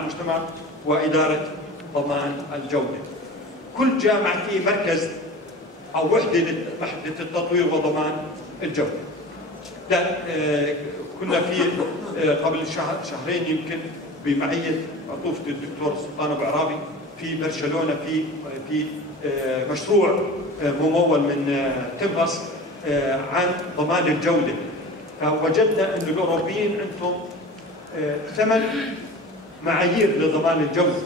المجتمع وإدارة ضمان الجودة. كل جامعة في مركز أو وحدة التطوير وضمان الجودة. كنا في قبل شهرين يمكن بمعية عطوفة الدكتور سلطان أبو عرابي في برشلونة في مشروع ممول من تمغص عن ضمان الجودة. فوجدنا أن الأوروبيين عندهم 8 معايير لضمان الجودة.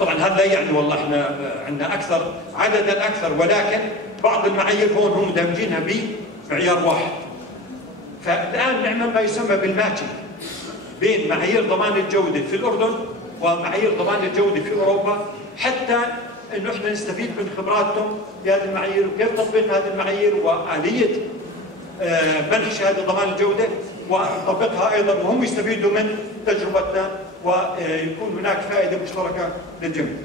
طبعا هذا لا يعني والله احنا عندنا اكثر عددا اكثر، ولكن بعض المعايير هون هم دامجينها بمعيار واحد. فالان نعمل ما يسمى بالماتشنج بين معايير ضمان الجوده في الاردن ومعايير ضمان الجوده في اوروبا، حتى انه احنا نستفيد من خبراتهم في هذه المعايير وكيف تطبيق هذه المعايير واليه منح شهاده ضمان الجوده ونطبقها ايضا، وهم يستفيدوا من تجربتنا ويكون هناك فائده مشتركه للجميع.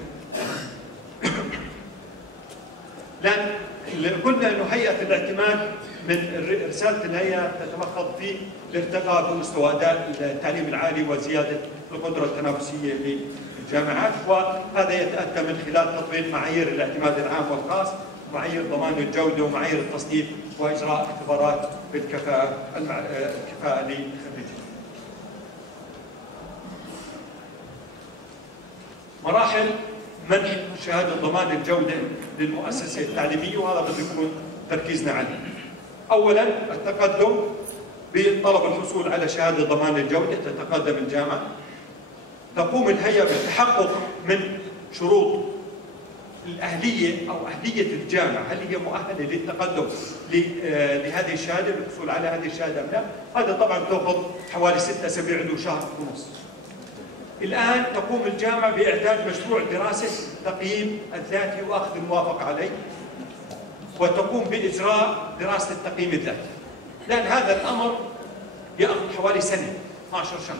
لان قلنا انه هيئه الاعتماد من رساله الهيئه تتمخض في الارتقاء بمستوى اداء التعليم العالي وزياده القدره التنافسيه للجامعات، وهذا يتاتى من خلال تطبيق معايير الاعتماد العام والخاص، معايير ضمان الجوده ومعايير التصنيف واجراء اختبارات بالكفاءه للخريجين. مراحل منح شهاده ضمان الجوده للمؤسسه التعليميه، وهذا بده يكون تركيزنا عليه. اولا التقدم بطلب الحصول على شهاده ضمان الجوده، تتقدم الجامعه. تقوم الهيئه بالتحقق من شروط الأهلية أو أهلية الجامعة، هل هي مؤهلة للتقدم لهذه الشهادة، للحصول على هذه الشهادة أم لا؟ هذا طبعا تأخذ حوالي 6 أسابيع له شهر ونص. الآن تقوم الجامعة بإعداد مشروع دراسة التقييم الذاتي وأخذ الموافقة عليه، وتقوم بإجراء دراسة التقييم الذاتي. لأن هذا الأمر يأخذ حوالي سنة 12 شهر.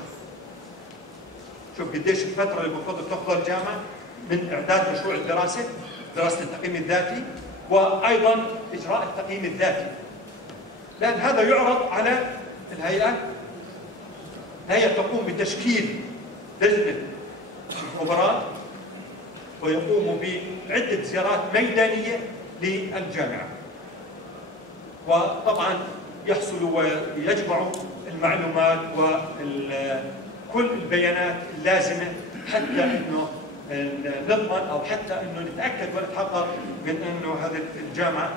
شوف قديش الفترة اللي المفروض تأخذها الجامعة من إعداد مشروع الدراسة، دراسة التقييم الذاتي، وأيضا إجراء التقييم الذاتي. لأن هذا يعرض على الهيئة. الهيئة تقوم بتشكيل لجنة خبراء ويقوم بعدة زيارات ميدانية للجامعة، وطبعا يحصلوا ويجمعوا المعلومات وكل البيانات اللازمة حتى أنه نضمن او حتى انه نتاكد ونتحقق من انه هذه الجامعه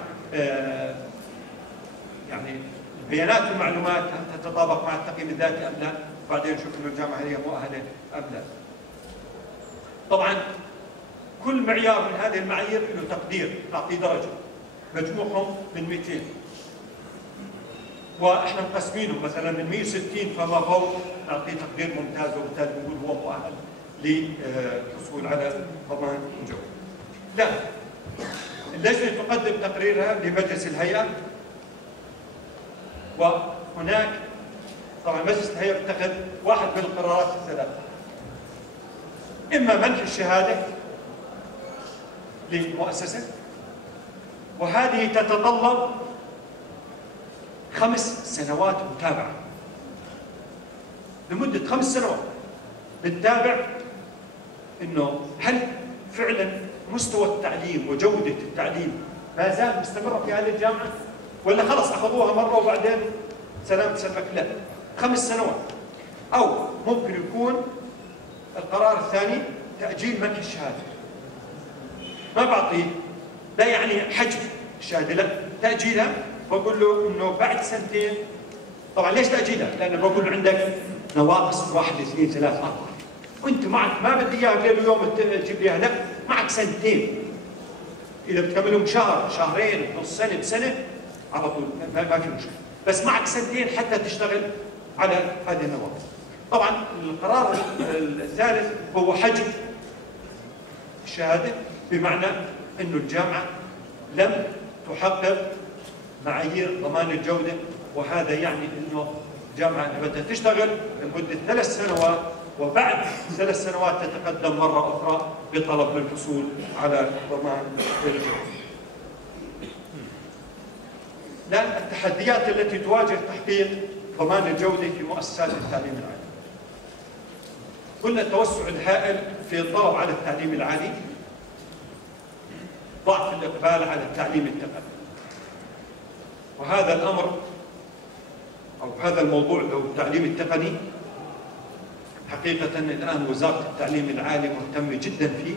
يعني البيانات والمعلومات تتطابق مع التقييم الذاتي ام لا، بعدين نشوف انه الجامعه هي مؤهله ام لا. طبعا كل معيار من هذه المعايير له تقدير، نعطيه درجه، مجموعهم من 200، واحنا مقسمينهم مثلا من 160 فما فوق نعطيه تقدير ممتاز، وبالتالي بنقول هو مؤهل للحصول على ضمان الجودة. لا، اللجنة تقدم تقريرها لمجلس الهيئة، وهناك طبعا مجلس الهيئة يتخذ واحد من القرارات الثلاثة: إما منح الشهادة للمؤسسة، وهذه تتطلب 5 سنوات متابعة، لمدة 5 سنوات بنتابع انه هل فعلا مستوى التعليم وجوده التعليم ما زال مستمره في هذه الجامعه، ولا خلص اخذوها مره وبعدين سلام سلمك. لا، 5 سنوات. او ممكن يكون القرار الثاني تاجيل منح الشهاده. ما بعطيه، لا يعني حجب الشهاده، لا، تاجيلها. بقول له انه بعد 2 سنين. طبعا ليش تاجيلها؟ لانه بقول له عندك نواقص 1 2 3 4، وانت معك ما بدي اياها بليل ويوم تجيب لي اياها، لا، معك 2 سنين. اذا بتكملهم شهر، شهرين، نص سنه، بسنه، على طول ما في مشكله، بس معك 2 سنين حتى تشتغل على هذه النواقص. طبعا القرار الثالث هو حجب الشهاده، بمعنى انه الجامعه لم تحقق معايير ضمان الجوده، وهذا يعني انه الجامعه بدها تشتغل لمده 3 سنوات، وبعد 3 سنوات تتقدم مرة أخرى بطلب للحصول على ضمان الجودة. لأن التحديات التي تواجه تحقيق ضمان الجودة في مؤسسات التعليم العالي. قلنا التوسع الهائل في الطلب على التعليم العالي، ضعف الإقبال على التعليم التقني. وهذا الأمر أو هذا الموضوع لو التعليم التقني حقيقة الآن وزارة التعليم العالي مهتمة جدا فيه،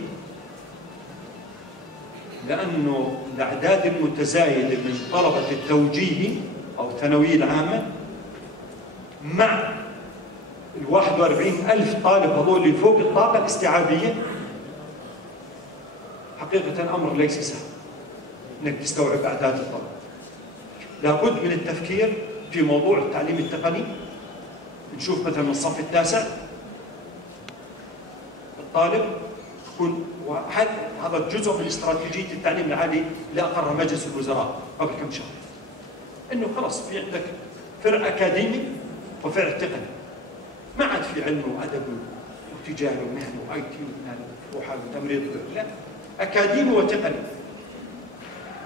لأنه الأعداد المتزايدة من طلبة التوجيهي أو الثانوية العامة مع 41,000 طالب هذول اللي فوق الطاقة الاستيعابية حقيقة أمر ليس سهل إنك تستوعب أعداد الطلبة. لابد من التفكير في موضوع التعليم التقني. نشوف مثلا من الصف التاسع الطالب يكون، هذا جزء من استراتيجية التعليم العالي اللي أقر مجلس الوزراء قبل كم شهر، إنه خلاص في عندك فرع أكاديمي وفرع تقني، ما عاد في علم وأدب وتجارة ومهنة وآي تي وروحة وتمريض، لا، أكاديمي وتقني.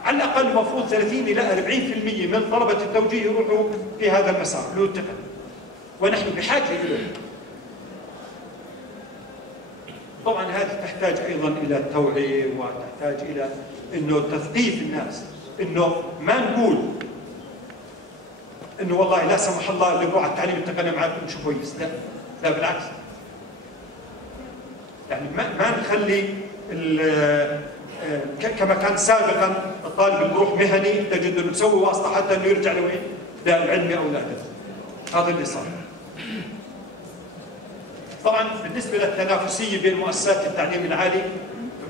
على الأقل المفروض 30 إلى 40% من طلبة التوجيه يروحوا في هذا المسار اللي هو التقني، ونحن بحاجة إليه. طبعا هذه تحتاج أيضا إلى التوعية، وتحتاج إلى إنه تثقيف الناس، إنه ما نقول إنه والله لا سمح الله اللي بروح على التعليم التقني معكم مش كويس، لا، لا بالعكس. يعني ما نخلي كما كان سابقا الطالب اللي بيروح مهني تجد انه بيسوي واسطه حتى انه يرجع لوين؟ للعلمي او الادبي. هذا اللي صار. طبعا بالنسبه للتنافسيه بين مؤسسات التعليم العالي،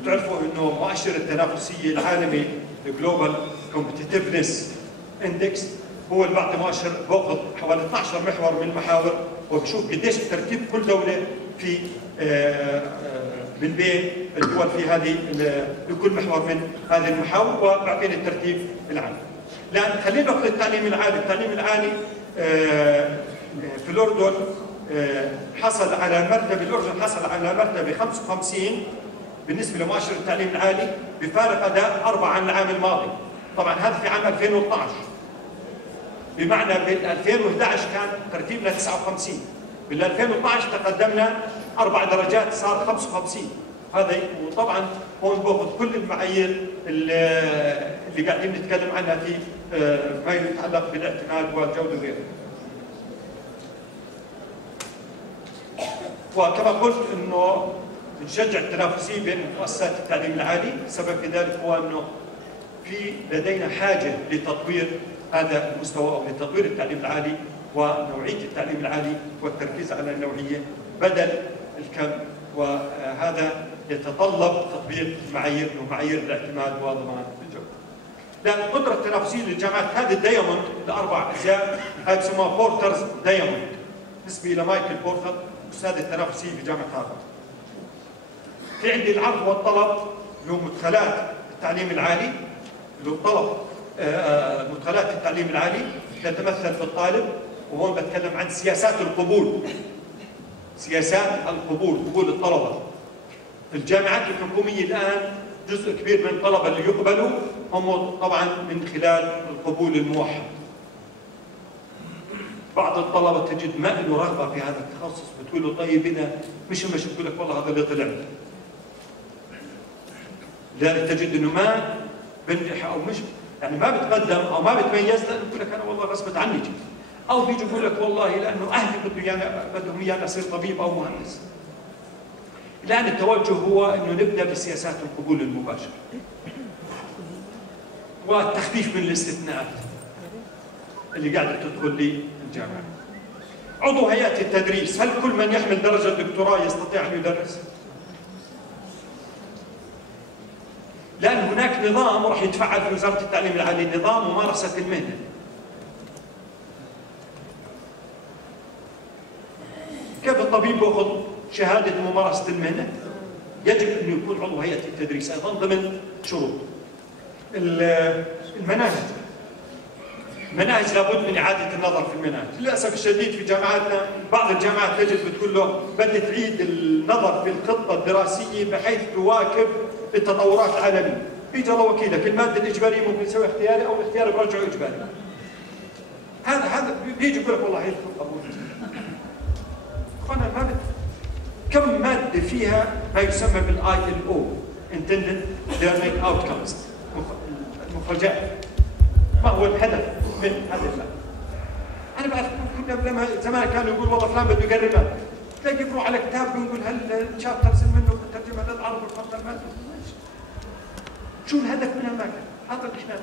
بتعرفوا انه مؤشر التنافسيه العالمي الجلوبال كومبتيتفنس اندكس هو اللي بيعطي مؤشر باخذ حوالي 12 محور من المحاور، وبشوف قديش ترتيب كل دوله في من بين الدول في هذه لكل محور من هذه المحاور، وبعطينا الترتيب العام. الان خلينا ناخذ التعليم العالي، التعليم العالي في الأردن حصل على مرتبة، الأردن حصل على مرتبة 55 بالنسبة لمؤشر التعليم العالي بفارق أداء 4 عن العام الماضي. طبعا هذا في عام 2012، بمعنى بال 2011 كان ترتيبنا 59، بال 2012 تقدمنا 4 درجات صار 55. هذا وطبعا هون باخذ كل المعايير اللي قاعدين نتكلم عنها في ما يتعلق بالاعتماد والجوده وغيره. وكما قلت انه نشجع التنافسيه بين مؤسسات التعليم العالي، السبب في ذلك هو انه في لدينا حاجه لتطوير هذا المستوى او لتطوير التعليم العالي ونوعيه التعليم العالي والتركيز على النوعيه بدل الكم، وهذا يتطلب تطبيق معايير ومعايير الاعتماد وضمان الجوده. لان القدره التنافسيه للجامعات هذه الدايموند الاربع اجزاء هاي بسموها بورترز دايموند، نسبه الى مايكل بورتر استاذ التنافسيه في جامعه هارفارد. في عندي العرض والطلب اللي هو مدخلات التعليم العالي، اللي هو طلب مدخلات التعليم العالي تتمثل في الطالب، وهون بتكلم عن سياسات القبول. سياسات القبول، قبول الطلبه. في الجامعات الحكوميه الان جزء كبير من الطلبه اللي يقبلوا هم طبعا من خلال القبول الموحد. بعض الطلبه تجد ما له رغبه في هذا التخصص، بتقول له طيب اذا مش بقول لك والله هذا اللي طلع. لذلك تجد انه ما بنجح او مش يعني ما بتقدم او ما بتميز، لانه بقول لك انا والله غصبت عني جيت. او بيجي يقول لك والله لانه اهلي بدهم اياني اصير طبيب او مهندس. الان التوجه هو انه نبدا بسياسات القبول المباشر والتخفيف من الاستثناءات اللي قاعده تدخل للجامعه. عضو هيئه التدريس، هل كل من يحمل درجه دكتوراه يستطيع ان يدرس؟ لان هناك نظام راح يتفعل في وزاره التعليم العالي، نظام ممارسه المهنه. كيف الطبيب ياخذ شهاده ممارسه المهنه؟ يجب ان يكون عضو هيئه التدريس ايضا ضمن شروط. المناهج لابد من اعاده النظر في المناهج، للاسف الشديد في جامعاتنا بعض الجامعات تجد بتقول له بدك تعيد النظر في الخطه الدراسيه بحيث تواكب التطورات العالميه. بيجي الله وكيلك الماده الاجباريه ممكن تسوي اختياري او الاختياري برجعه اجباري. هذا بيجي يقول لك والله هي الخطه موجوده. اخوانا ما كم مادة فيها ما يسمى بالILO Intended Learning Outcomes، المخرجات. ما هو الهدف من هذا المادة؟ أنا بعرف كنا لما زمان كانوا يقول والله فلان بده يقربها، تلاقي بروح على كتاب بيقول هل الشاب ترسم منه ترجمة للعرب والفصل المادة؟ شو الهدف من المادة؟ هذا اللي احنا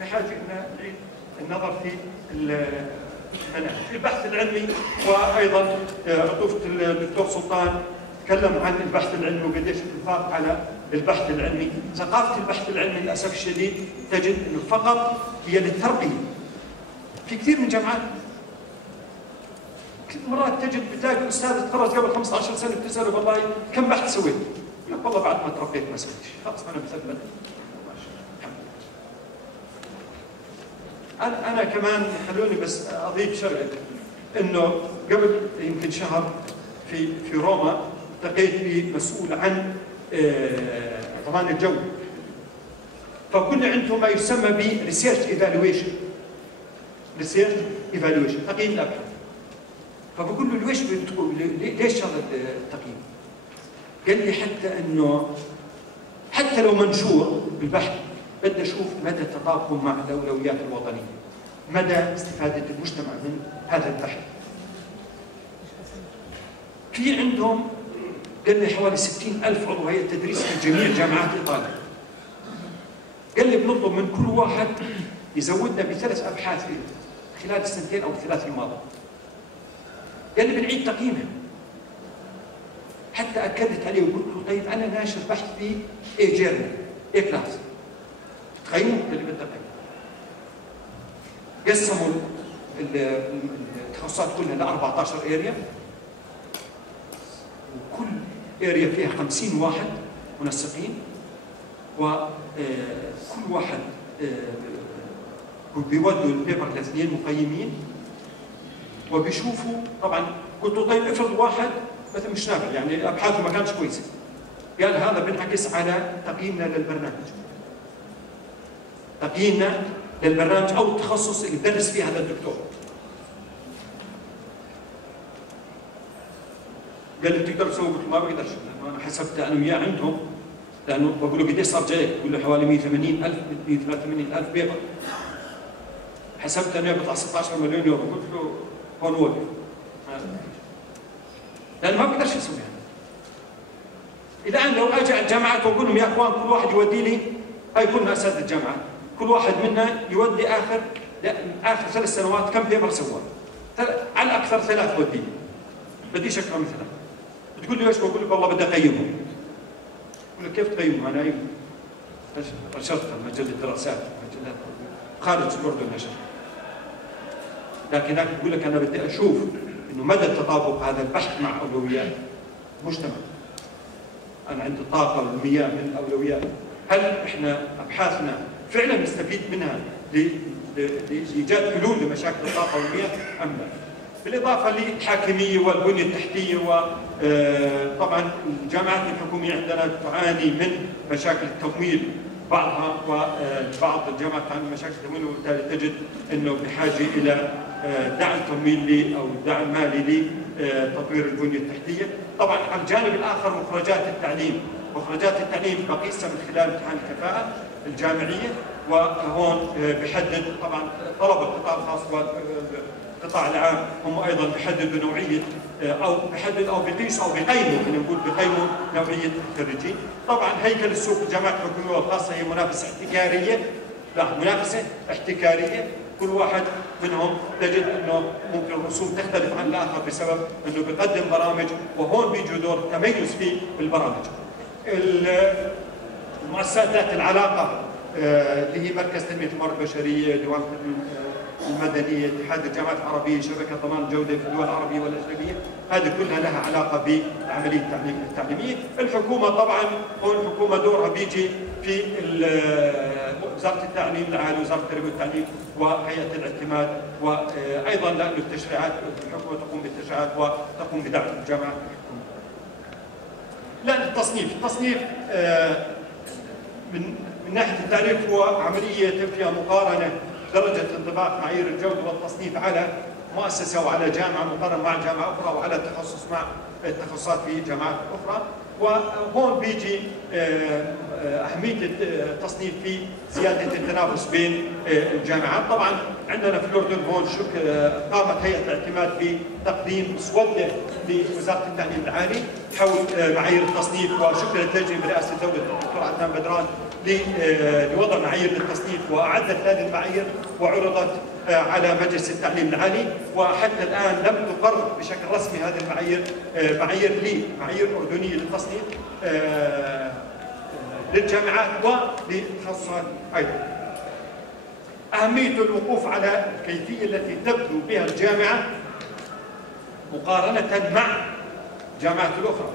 بحاجة إلى نعيد النظر في المناهج. البحث العلمي، وأيضا عطوفة الدكتور سلطان تكلم عن البحث العلمي وقديش الإنفاق على البحث العلمي. ثقافة البحث العلمي للأسف الشديد تجد أنه فقط هي للترقية. في كثير من جامعات كثير مرات تجد بتلاقي أستاذ تخرج قبل 15 سنة بتسأله والله كم بحث سويت؟ يقول لك والله بعد ما ترقيت ما سويت شيء، خلاص أنا مثبت. أنا كمان خلوني بس أضيف شغلة، إنه قبل يمكن شهر في روما التقيت بمسؤول عن ضمان الجو، فكنا عندهم ما يسمى ب ريسيرش ايفالويشن. ريسيرش ايفالويشن، تقييم الابحاث. فبقول له ليش هذا التقييم؟ قال لي حتى انه حتى لو منشور بالبحث بدي اشوف مدى تطابقه مع الاولويات الوطنيه، مدى استفاده المجتمع من هذا البحث. في عندهم قال لي حوالي 60,000 عضو هيئه تدريس في جميع جامعات ايطاليا. قال لي بنطلب من كل واحد يزودنا ب3 أبحاث خلال السنتين او ال3 الماضيه. قال لي بنعيد تقييمها. حتى اكدت عليه وقلت له طيب انا ناشر بحث في اي جيرنال اي كلاس، تقيموا اللي بدك تقيمه. قسموا التخصصات كلها ل 14 اريا، وكل اريا فيها 50 واحد منسقين، وكل واحد بيودوا البيبر لاثنين مقيمين وبيشوفوا. طبعا قلت له طيب افرض واحد مثلا مش نافع، يعني ابحاثه ما كانتش كويسه، قال هذا بينعكس على تقييمنا للبرنامج، تقييمنا للبرنامج او التخصص اللي بدرس فيه هذا الدكتور. قال لي بتقدر تسوي؟ قلت له ما بقدرش، لانه انا حسبت انا وياه عندهم، لانه بقول له قديش صار جايك؟ بقول له حوالي 180,000 183,000 بيبر. حسبت انه بيطلع 16 مليون يورو، قلت له هون وقف، لانه ما بقدرش يسويها. الان لو اجي على الجامعات واقول لهم يا اخوان كل واحد يودي لي، هاي كلنا اساتذه الجامعات، كل واحد منا يودي اخر 3 سنوات كم بيبر سوى؟ على الاكثر 3 ودي، بديش اكثر من 3. بتقول لي ليش؟ بقول لك والله بدي اقيمهم. بقول لك كيف تقيمهم؟ انا نشرتها مجله دراسات، مجلات خارج الاردن نشر، لكن بقول لك انا بدي اشوف انه مدى تطابق هذا البحث مع اولويات المجتمع. انا عندي الطاقه والمياه من الاولويات، هل احنا ابحاثنا فعلا نستفيد منها لايجاد حلول لمشاكل الطاقه والمياه ام لا؟ بالاضافه للحاكميه والبنيه التحتيه، وطبعا الجامعات الحكوميه عندنا تعاني من مشاكل التمويل بعضها، وبعض الجامعات تعاني من مشاكل التمويل، وبالتالي تجد انه بحاجه الى دعم تمويلي او دعم مالي لتطوير البنيه التحتيه. طبعا على الجانب الاخر مخرجات التعليم، مخرجات التعليم بقيسها من خلال امتحان الكفاءه الجامعيه، وهون بحدد طبعا طلبه القطاع الخاص والقطاع العام هم ايضا بحددوا نوعيه او بحدد او بقيسوا او بقيموا، خلينا نقول بقيموا نوعيه الخريجين. طبعا هيكل السوق الجامعات الحكوميه والخاصه هي منافسه احتكاريه، لا منافسه احتكاريه، كل واحد منهم تجد انه ممكن الرسوم تختلف عن الاخر بسبب انه بيقدم برامج، وهون بيجوا دور تميز في البرامج. المؤسسات ذات العلاقه اللي هي مركز تنميه الموارد البشريه، ديوان المدنيه، اتحاد الجامعات العربيه، شبكه ضمان الجوده في الدول العربيه والاجنبيه، هذه كلها لها علاقه بالعمليه التعليميه. الحكومه طبعا هون الحكومه دورها بيجي في وزاره التعليم العالي، وزاره التربيه والتعليم، وهيئه الاعتماد، وايضا لانه التشريعات الحكومه تقوم بالتشريعات وتقوم بدعم الجامعات الحكوميه. لا التصنيف من ناحيه التعريف هو عمليه يتم فيها مقارنه درجه انطباق معايير الجوده والتصنيف على مؤسسه وعلى جامعه مقارنه مع جامعه اخرى، وعلى تخصص مع التخصصات في الجامعات الأخرى. وهون بيجي أهمية التصنيف في زيادة التنافس بين الجامعات. طبعا عندنا في الأردن هون قامت هيئة الاعتماد بتقديم مسودة لوزارة التعليم العالي حول معايير التصنيف، وشكلت لجنة برئاسة الدولة الدكتور عدنان بدران لوضع معايير للتصنيف، وأعدت هذه المعايير وعرضت على مجلس التعليم العالي، وحتى الآن لم تقر بشكل رسمي هذه المعايير معايير أردنية للتصنيف للجامعات وللتخصصات أيضا. أهمية الوقوف على الكيفية التي تبدو بها الجامعة مقارنة مع الجامعات الأخرى،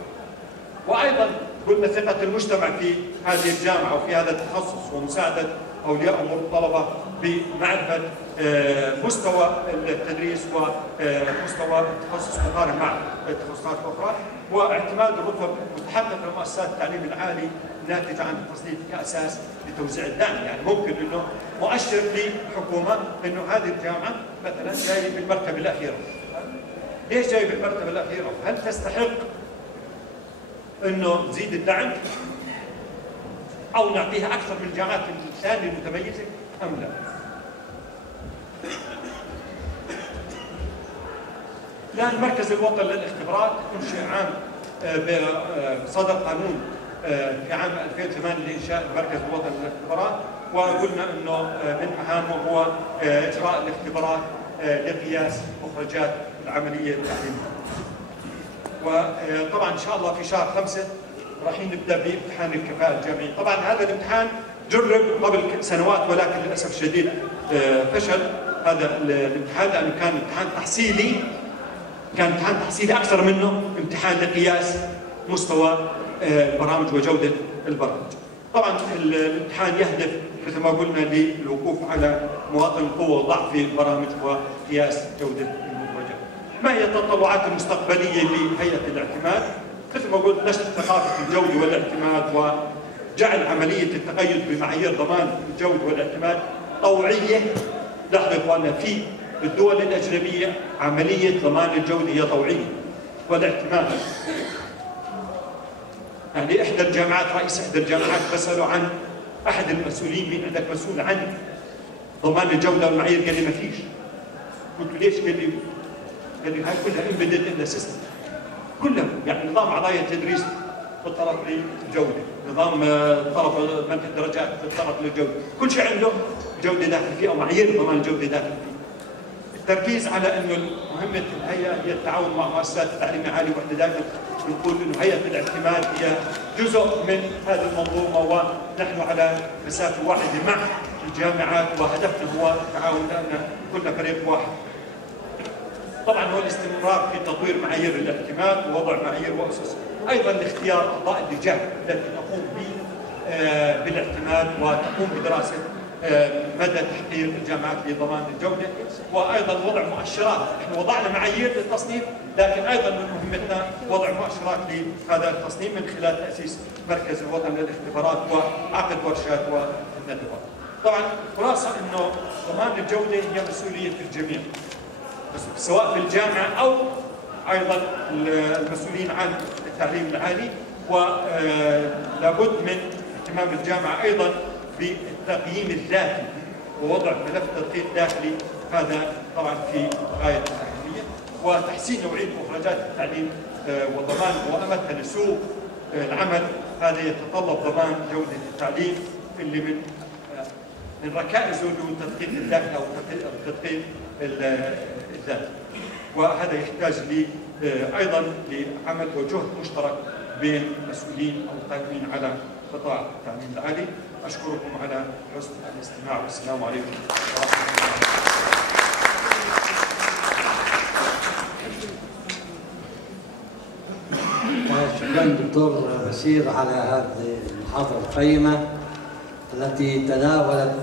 وأيضا قلنا ثقة المجتمع في هذه الجامعة وفي هذا التخصص، ومساعدة أولياء أمور الطلبة بمعرفة مستوى التدريس ومستوى التخصص مقارنة مع التخصصات الأخرى، واعتماد الرتب متحقق لمؤسسات التعليم العالي ناتج عن التصنيف كأساس لتوزيع الدعم. يعني ممكن إنه مؤشر للحكومة إنه هذه الجامعة مثلا جاي بالمرتبة الأخيرة. ليش جاي بالمرتبة الأخيرة؟ هل تستحق إنه نزيد الدعم أو نعطيها أكثر من الجامعات الثانية المتميزة أم لا؟ الآن المركز الوطني للاختبارات أنشئ عام صدر قانون في عام 2008 لإنشاء المركز الوطني للاختبارات، وقلنا أنه من أهمه هو إجراء الاختبارات لقياس مخرجات العملية التعليمية. وطبعا إن شاء الله في شهر 5 راح نبدأ بامتحان الكفاءة الجامعية. طبعا هذا الامتحان جرب قبل سنوات ولكن للأسف الشديد فشل هذا الامتحان، لأنه كان امتحان تحصيلي، أكثر منه امتحان لقياس مستوى البرامج وجودة البرامج. طبعا الامتحان يهدف مثل ما قلنا للوقوف على مواطن القوة وضعف في البرامج وقياس جودة المنتوجات. ما هي التطلعات المستقبلية لهيئة الاعتماد؟ مثل ما قلت نشر ثقافة الجودة والاعتماد، وجعل عملية التقيد بمعايير ضمان الجودة والاعتماد طوعية. لاحظوا يا اخواننا في الدول الأجنبية عملية ضمان الجودة هي طوعية والاعتماد. يعني رئيس إحدى الجامعات بسأله عن أحد المسؤولين، مين عندك مسؤول عن ضمان الجودة والمعايير؟ قال لي ما فيش. قلت له ليش؟ قال لي هاي كلها embedded in the system، كلها يعني نظام عطايا التدريس بالطرف للجودة، نظام طرف منح الدرجات بالطرف للجودة، كل شيء عنده جودة داخل فيه أو معايير ضمان الجودة داخل فيه. التركيز على انه مهمه الهيئه هي التعاون مع مؤسسات التعليم العالي، واحنا دائما بنقول انه هيئه الاعتماد هي جزء من هذه المنظومه، ونحن على مسافه واحده مع الجامعات، وهدفنا هو التعاون لان كلنا فريق واحد. طبعا هو الاستمرار في تطوير معايير الاعتماد ووضع معايير واسس، ايضا لاختيار اعضاء اللجان التي تقوم بالاعتماد وتقوم بدراسه مدى تحقيق الجامعات لضمان الجودة، وأيضا وضع مؤشرات. احنا وضعنا معايير للتصنيف، لكن أيضا من مهمتنا وضع مؤشرات لهذا التصنيف من خلال تأسيس مركز الوطني للاختبارات وعقد ورشات وندوات. طبعا خلاصة أنه ضمان الجودة هي مسؤولية الجميع، سواء في الجامعة أو أيضا المسؤولين عن التعليم العالي، ولابد من اهتمام الجامعة أيضا بالتقييم الذاتي ووضع ملف تدقيق داخلي، هذا طبعا في غاية الأهمية، وتحسين نوعية مخرجات التعليم وضمان مؤامتها لسوق العمل. هذا يتطلب ضمان جودة التعليم اللي من ركائزه له تدقيق الداخل أو تدقيق الذاتي، وهذا يحتاج أيضا لعمل وجهد مشترك بين المسؤولين أو القائمين على قطاع التعليم العالي. أشكركم على حسن الاستماع، والسلام عليكم ورحمة الله. شكرا دكتور بشير على هذه المحاضرة القيمة التي تناولت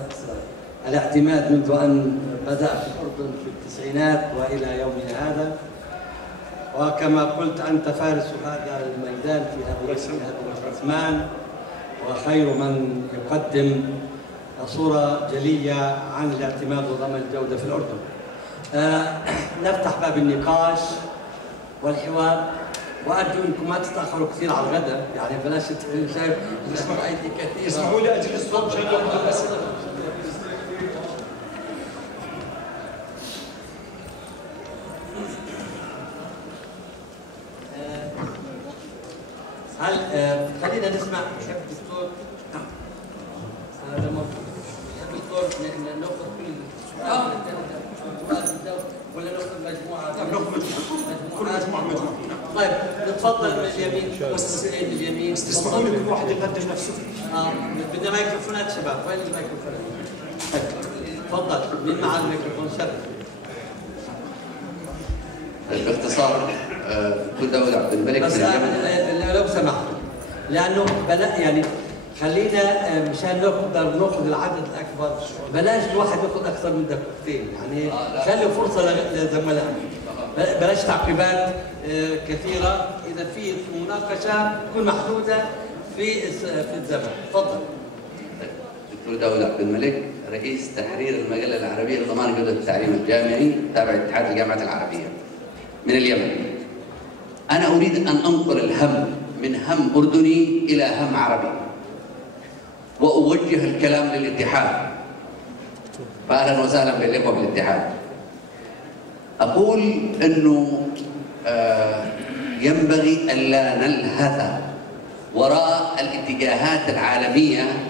الاعتماد منذ أن بدأ في الأردن في التسعينات وإلى يومنا هذا. وكما قلت أنت فارس هذا الميدان في هذا الزمان، وخير من يقدم صورة جلية عن الاعتماد وضمان الجودة في الأردن. نفتح باب النقاش والحوار. وارجو انكم ما تتاخروا كثير على الغداء، يعني بلاش شايف ايدي كثير. اسمحوا لي اجلس فوق عشان اخذ الاسئله. هل خلينا نسمع الدكتور. هذا موجود الدكتور، ناخذ كل ولا ناخذ مجموعه؟ كل مجموعه. طيب نتفضل من اليمين، مستمعين من اليمين. تسمحوا لي كل واحد يقدم نفسه. بدنا ميكروفونات شباب، وين الميكروفونات؟ تفضل، مين معاه الميكروفون؟ شرف. باختصار دكتور داود عبد الملك بس لو سمحت، لانه يعني خلينا مشان نقدر ناخذ العدد الاكبر، بلاش الواحد ياخذ اكثر من دقيقتين، يعني خلي فرصه لزملائنا، بلاش تعقيبات كثيره، اذا في مناقشه تكون محدوده في الزمن. تفضل. دكتور داود عبد الملك، رئيس تحرير المجله العربيه لضمان جوده التعليم الجامعي تابع اتحاد الجامعات العربيه من اليمن. انا اريد ان انقل الهم من هم اردني الى هم عربي، وأوجه الكلام للاتحاد. فأهلا وسهلا بالإخوة بالاتحاد. أقول أنه ينبغي ألا نلهث وراء الاتجاهات العالمية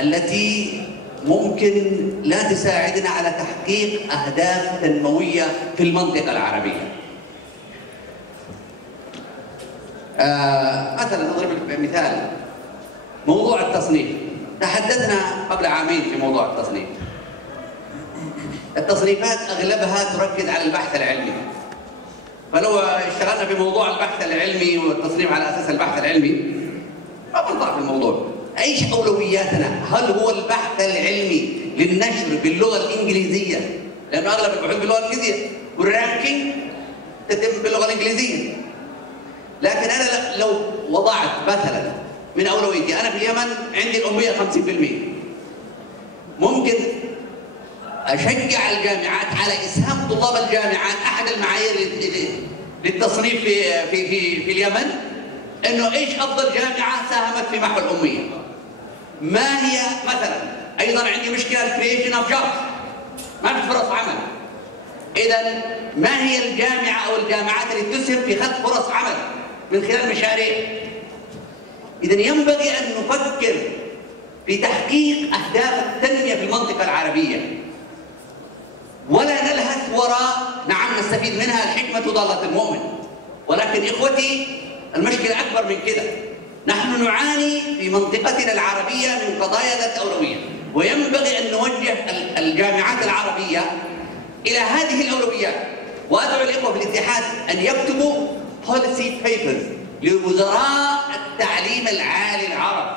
التي ممكن لا تساعدنا على تحقيق أهداف تنموية في المنطقة العربية. مثلا أضرب مثال، موضوع التصنيف. تحدثنا قبل عامين في موضوع التصنيف. التصنيفات أغلبها تركز على البحث العلمي، فلو اشتغلنا في موضوع البحث العلمي والتصنيف على أساس البحث العلمي ما بنطلع في الموضوع. أيش أولوياتنا؟ هل هو البحث العلمي للنشر باللغة الإنجليزية؟ لأنه أغلب البحوث باللغة الإنجليزية والرانكينج تتم باللغة الإنجليزية. لكن أنا لو وضعت مثلا من أولويتي، أنا في اليمن عندي الأمية 50%، ممكن أشجع الجامعات على إسهام طلاب الجامعات. أحد المعايير للتصنيف في اليمن إنه إيش أفضل جامعة ساهمت في محو الأمية. ما هي مثلا أيضا عندي مشكلة الكريشن أوف جوبز، ما في فرص عمل. إذا ما هي الجامعة أو الجامعات اللي تسهم في خلق فرص عمل من خلال مشاريع؟ إذا ينبغي أن نفكر في تحقيق أهداف التنمية في المنطقة العربية، ولا نلهث وراء. نعم نستفيد منها، الحكمة ضالة المؤمن، ولكن إخوتي المشكلة أكبر من كده. نحن نعاني في منطقتنا العربية من قضايا ذات أولوية، وينبغي أن نوجه الجامعات العربية إلى هذه الأولويات. وأدعو الإخوة في الاتحاد أن يكتبوا policy papers لوزراء التعليم العالي العرب،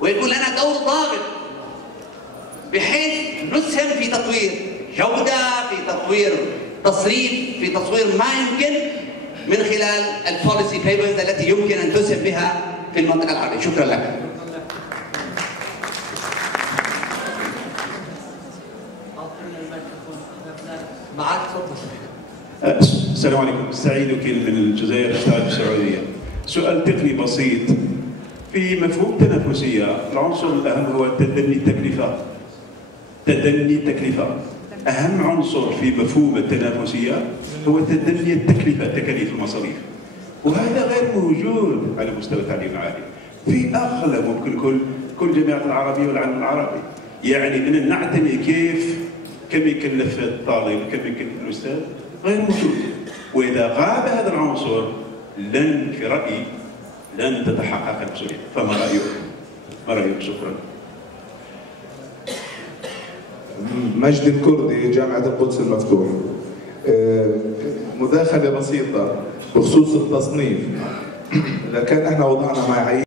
ويكون لنا دور ضابط بحيث نسهم في تطوير جودة، في تطوير تصريف، في تطوير ما يمكن من خلال البوليسي بيبرز التي يمكن أن تسهم بها في المنطقة العربية. شكرا لك. معك تفضل. السلام عليكم، سعيد وكيل من الجزائر اشتغل في السعودية. سؤال تقني بسيط. في مفهوم التنافسية العنصر الأهم هو تدني التكلفة. تدني التكلفة. أهم عنصر في مفهوم التنافسية هو تدني التكلفة، تكاليف المصاريف. وهذا غير موجود على مستوى التعليم العالي. في أغلب ممكن كل الجامعات العربية والعالم العربي. يعني أن نعتني كم يكلف الطالب، كم يكلف الأستاذ، غير موجود. وإذا غاب هذا العنصر في رأيي لن تتحقق المسؤولية. فما رأيك؟ ما رأيك؟ شكرا. مجد الكردي، جامعة القدس المفتوح. مداخلة بسيطة بخصوص التصنيف. إذا كان احنا وضعنا معايير